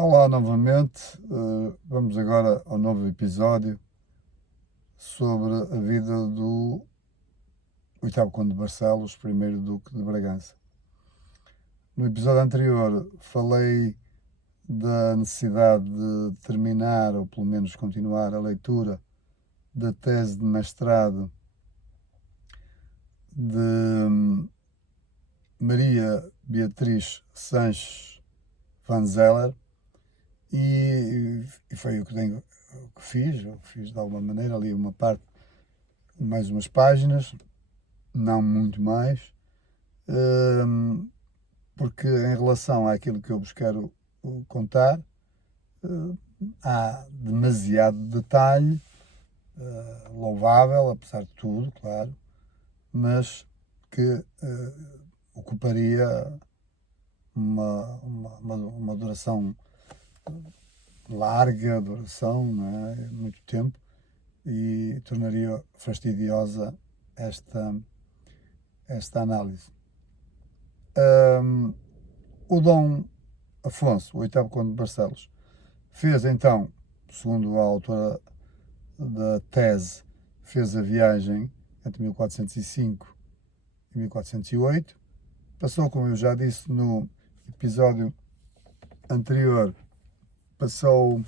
Olá novamente, vamos agora ao novo episódio sobre a vida do oitavo Conde de Barcelos, primeiro Duque de Bragança. No episódio anterior falei da necessidade de terminar, ou pelo menos continuar, a leitura da tese de mestrado de Maria Beatriz Sanches van Zeller, e foi o que fiz de alguma maneira ali uma parte, mais umas páginas, não muito mais, porque em relação àquilo que eu vos quero contar, há demasiado detalhe, louvável, apesar de tudo, claro, mas que ocuparia uma duração larga, duração, não é? Muito tempo, e tornaria fastidiosa esta análise. O Dom Afonso, o oitavo Conde de Barcelos, fez então, segundo a autora da tese, fez a viagem entre 1405 e 1408, passou, como eu já disse no episódio anterior, passou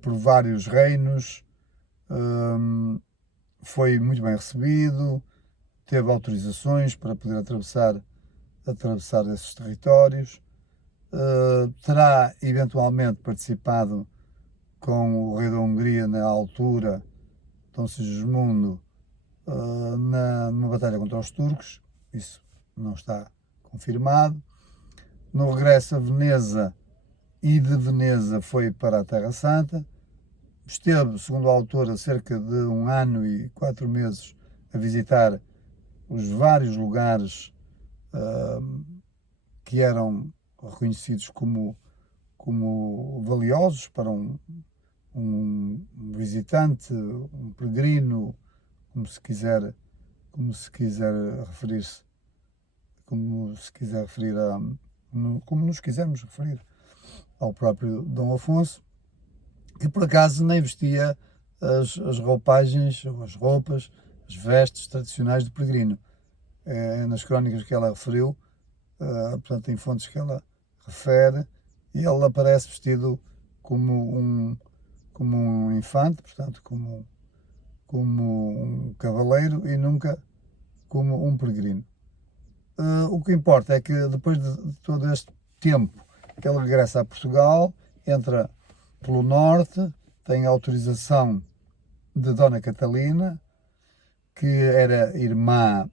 por vários reinos, foi muito bem recebido, teve autorizações para poder atravessar esses territórios, terá eventualmente participado com o rei da Hungria na altura, Dom Sigismundo, numa batalha contra os turcos. Isso não está confirmado. No regresso a Veneza, e de Veneza foi para a Terra Santa. Esteve, segundo a autora, cerca de 1 ano e 4 meses a visitar os vários lugares que eram reconhecidos como valiosos para um visitante, um peregrino, como se quiser referir-se, como nos quisermos referir ao próprio Dom Afonso, que por acaso nem vestia as roupagens, as roupas, as vestes tradicionais do peregrino. Nas crónicas que ela referiu, portanto, em fontes que ela refere, e ele aparece vestido como um infante, portanto, como um cavaleiro, e nunca como um peregrino. O que importa é que depois de todo este tempo que ele regressa a Portugal, entra pelo norte, tem autorização de Dona Catalina, que era irmã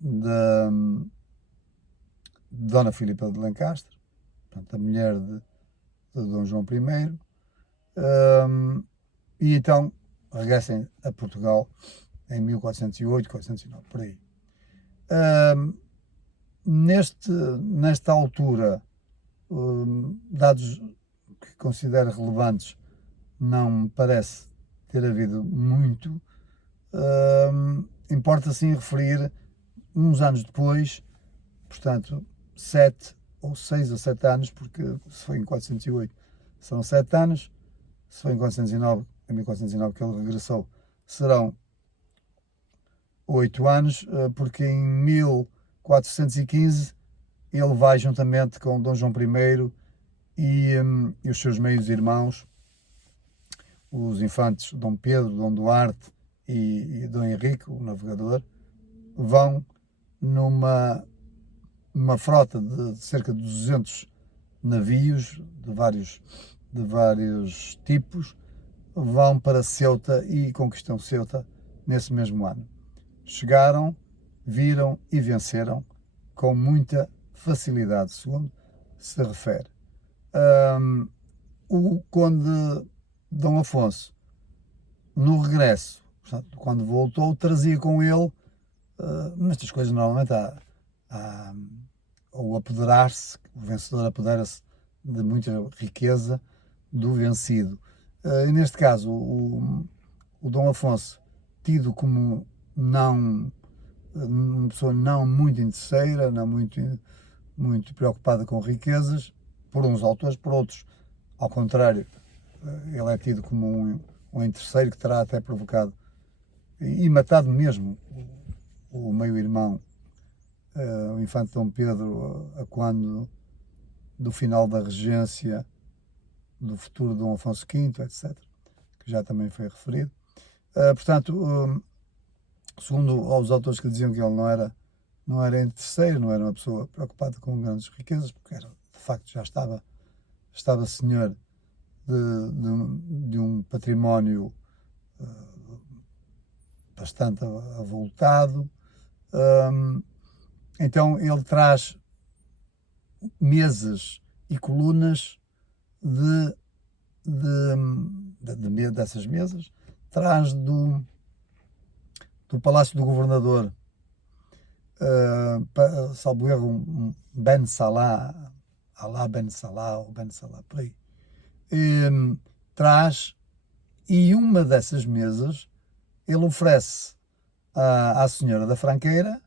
de Dona Filipa de Lencastre, portanto, a mulher de Dom João I, e então regressem a Portugal em 1408, 1409, por aí. Nesta altura, dados que considero relevantes, não me parece ter havido muito. Importa sim referir, uns anos depois, portanto, 6 ou 7 anos, porque se foi em 408 são 7 anos, se foi em 409, em 1409 que ele regressou, serão 8 anos, porque em 1415 ele vai juntamente com Dom João I e os seus meios irmãos, os infantes Dom Pedro, Dom Duarte e Dom Henrique, o navegador, vão numa frota de cerca de 200 navios de vários tipos, vão para Ceuta e conquistam Ceuta nesse mesmo ano. Chegaram, viram e venceram com muita facilidade, segundo se refere. O Conde Dom Afonso, no regresso, portanto, quando voltou, trazia com ele, nestas coisas normalmente há ou apoderar-se, o vencedor apodera-se de muita riqueza do vencido. E neste caso, o Dom Afonso, tido como uma pessoa não muito interesseira, não muito preocupada com riquezas, por uns autores, por outros, ao contrário, ele é tido como um interesseiro que terá até provocado e matado mesmo o meio-irmão, o infante Dom Pedro, a quando do final da regência do futuro Dom Afonso V, etc., que já também foi referido. Portanto, segundo os autores que diziam que ele não era interesseiro, não era uma pessoa preocupada com grandes riquezas, porque era, de facto já estava senhor de um património bastante avultado. Então ele traz mesas e colunas dessas mesas, traz do Palácio do Governador, salvo erro, um Ben Salah, Alá Ben Salah, ou Ben Salah, por aí, traz, e uma dessas mesas ele oferece à Senhora da Franqueira,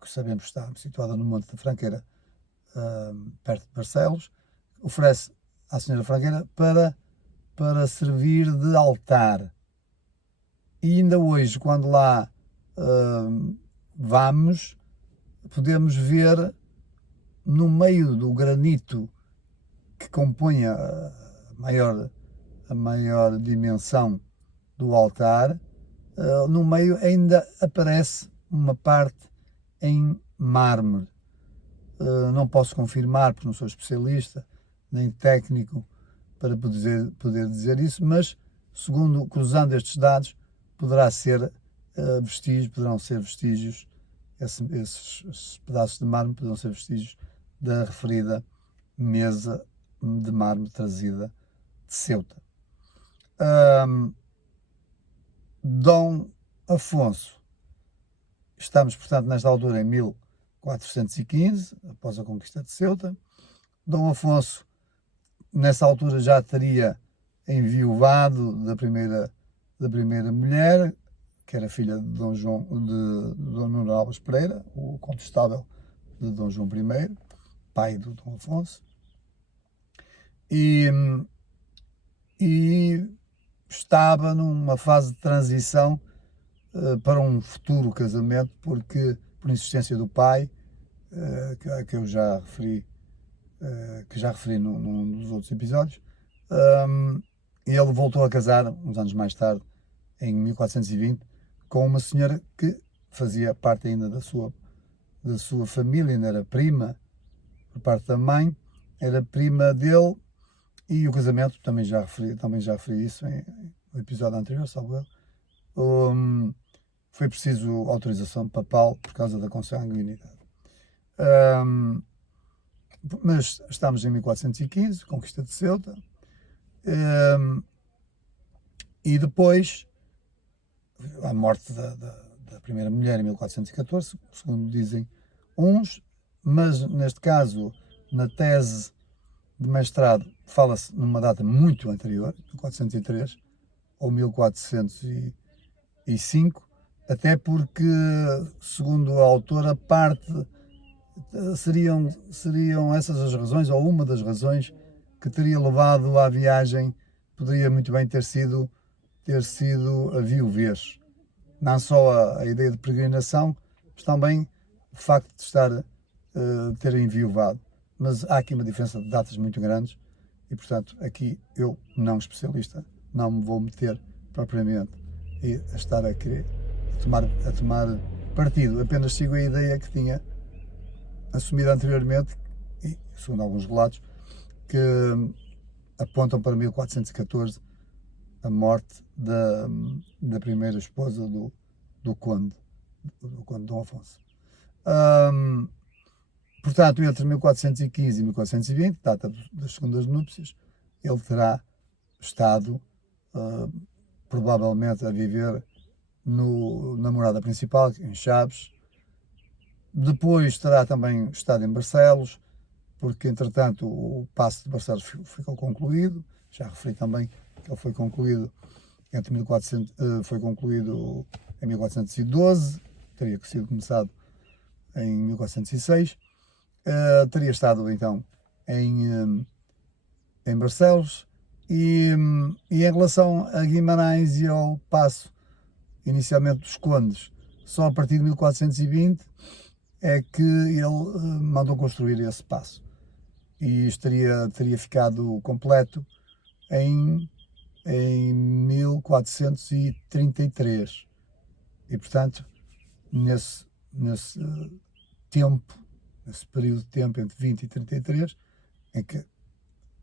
que sabemos está situada no Monte da Franqueira, perto de Barcelos, oferece à Senhora Franqueira para servir de altar. E ainda hoje, quando lá vamos, podemos ver no meio do granito que compõe a maior dimensão do altar, no meio ainda aparece uma parte em mármore. Não posso confirmar, porque não sou especialista, nem técnico para poder dizer isso, mas segundo, cruzando estes dados, poderão ser vestígios, esses pedaços de mármore poderão ser vestígios da referida mesa de mármore trazida de Ceuta. Dom Afonso, estamos, portanto, nesta altura em 1415, após a conquista de Ceuta. Dom Afonso, nessa altura, já teria enviuvado da primeira mulher, que era filha de Dom Nuno Alves Pereira, o contestável de Dom João I, pai do Dom Afonso, e estava numa fase de transição para um futuro casamento, porque, por insistência do pai, que eu já referi, num dos outros episódios, ele voltou a casar uns anos mais tarde, em 1420, com uma senhora que fazia parte ainda da sua família, ainda era prima, por parte da mãe, era prima dele, e o casamento, também já referi isso no episódio anterior, salvo eu, foi preciso autorização papal por causa da consanguinidade. Mas estamos em 1415, conquista de Ceuta, e depois a morte da primeira mulher em 1414, segundo dizem uns, mas neste caso, na tese de mestrado, fala-se numa data muito anterior, 1403 ou 1405, até porque, segundo a autora, seriam essas as razões, ou uma das razões que teria levado à viagem, poderia muito bem ter sido a viuvez. Não só a ideia de peregrinação, mas também o facto de ter enviuvado. Mas há aqui uma diferença de datas muito grandes e, portanto, aqui eu, não especialista, não me vou meter propriamente a estar a querer tomar partido. Apenas sigo a ideia que tinha assumido anteriormente, e segundo alguns relatos, que apontam para 1414, a morte da primeira esposa do conde Dom Afonso. Portanto, entre 1415 e 1420, data das segundas núpcias, ele terá estado provavelmente a viver na morada principal, em Chaves. Depois terá também estado em Barcelos, porque entretanto o passo de Barcelos ficou concluído. Já referi também que ele foi concluído foi concluído em 1412, teria sido começado em 1406. teria estado então em Barcelos, e em relação a Guimarães e ao Paço, inicialmente dos Condes, só a partir de 1420 é que ele mandou construir esse paço, e isto teria ficado completo em 1433, e portanto nesse tempo, nesse período de tempo entre 20 e 33,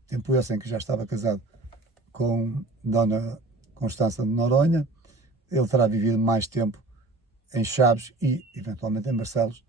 tempo esse em que já estava casado com Dona Constança de Noronha, ele terá vivido mais tempo em Chaves e eventualmente em Barcelos